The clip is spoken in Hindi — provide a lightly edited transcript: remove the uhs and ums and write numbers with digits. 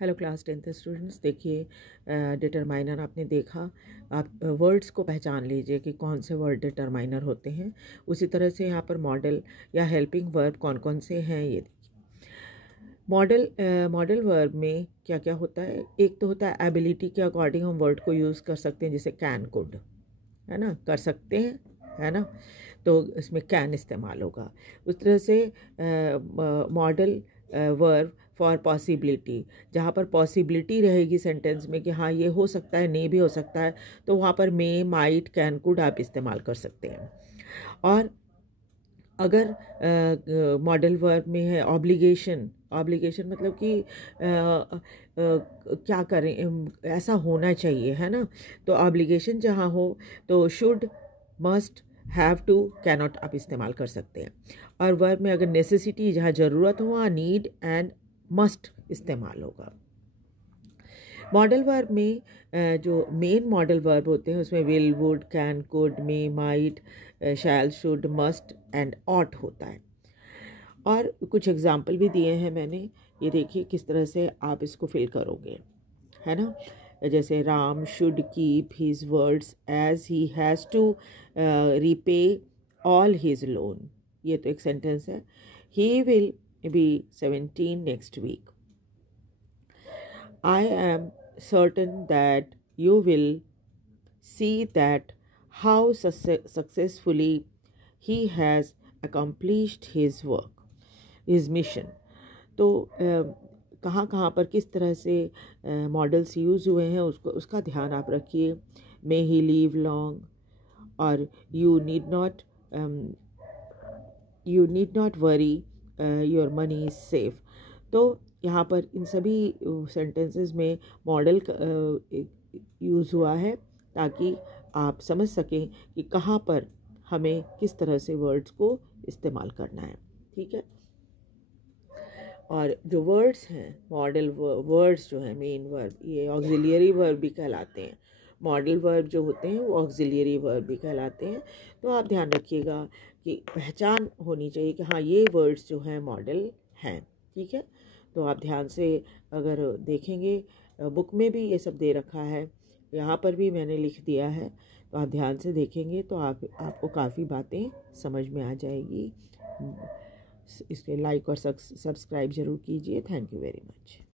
हेलो क्लास 10th स्टूडेंट्स, देखिए डिटरमाइनर आपने देखा। आप वर्ड्स को पहचान लीजिए कि कौन से वर्ड डिटरमाइनर होते हैं। उसी तरह से यहाँ पर मॉडल या हेल्पिंग वर्ब कौन कौन से हैं ये देखिए। मॉडल वर्ब में क्या क्या होता है। एक तो होता है एबिलिटी के अकॉर्डिंग हम वर्ड को यूज़ कर सकते हैं, जैसे कैन कुड, है ना, कर सकते हैं, है ना, तो इसमें कैन इस्तेमाल होगा। उस तरह से मॉडल वर्ब फॉर पॉसिबिलिटी, जहाँ पर पॉसिबिलिटी रहेगी सेंटेंस में कि हाँ ये हो सकता है, नहीं भी हो सकता है, तो वहाँ पर मे, माइट, कैन, कुड आप इस्तेमाल कर सकते हैं। और अगर मॉडल वर्ब में है ऑब्लिगेशन, ऑब्लिगेशन मतलब कि क्या करें, ऐसा होना चाहिए, है ना, तो ऑब्लिगेशन जहाँ हो तो should, must, have to, cannot आप इस्तेमाल कर सकते हैं। और वर्ब में अगर नेसेसिटी, जहाँ ज़रूरत हो वहाँ नीड एंड मस्ट इस्तेमाल होगा। मॉडल वर्ब में जो मेन मॉडल वर्ब होते हैं उसमें will, would, can, could, may, might, shall, should, must and ought होता है। और कुछ एग्जाम्पल भी दिए हैं मैंने, ये देखिए किस तरह से आप इसको फिल करोगे, है ना। जैसे Ram should keep his words as he has to repay all his loan, ये तो एक सेंटेंस है। He will be 17 next week. I am certain that you will see that how successfully he has accomplished his work, his mission. तो कहाँ कहाँ पर किस तरह से मॉडल्स यूज़ हुए हैं उसका ध्यान आप रखिए। मे ही लीव लॉन्ग, और you need not worry, your money is safe. तो यहाँ पर इन सभी सेंटेंसेस में मॉडल यूज़ हुआ है ताकि आप समझ सकें कि कहाँ पर हमें किस तरह से वर्ड्स को इस्तेमाल करना है, ठीक है। और जो वर्ड्स हैं मॉडल वर्ड्स जो हैं मेन वर्ब, ये ऑक्सिलियरी वर्ब भी कहलाते हैं। मॉडल वर्ब जो होते हैं वो ऑक्सिलियरी वर्ब भी कहलाते हैं। तो आप ध्यान रखिएगा कि पहचान होनी चाहिए कि हाँ ये वर्ड्स जो हैं मॉडल हैं, ठीक है। तो आप ध्यान से अगर देखेंगे, बुक में भी ये सब दे रखा है, यहाँ पर भी मैंने लिख दिया है, तो आप ध्यान से देखेंगे तो आपको काफ़ी बातें समझ में आ जाएगी। इसके लाइक और सब्सक्राइब ज़रूर कीजिए। Thank you very much.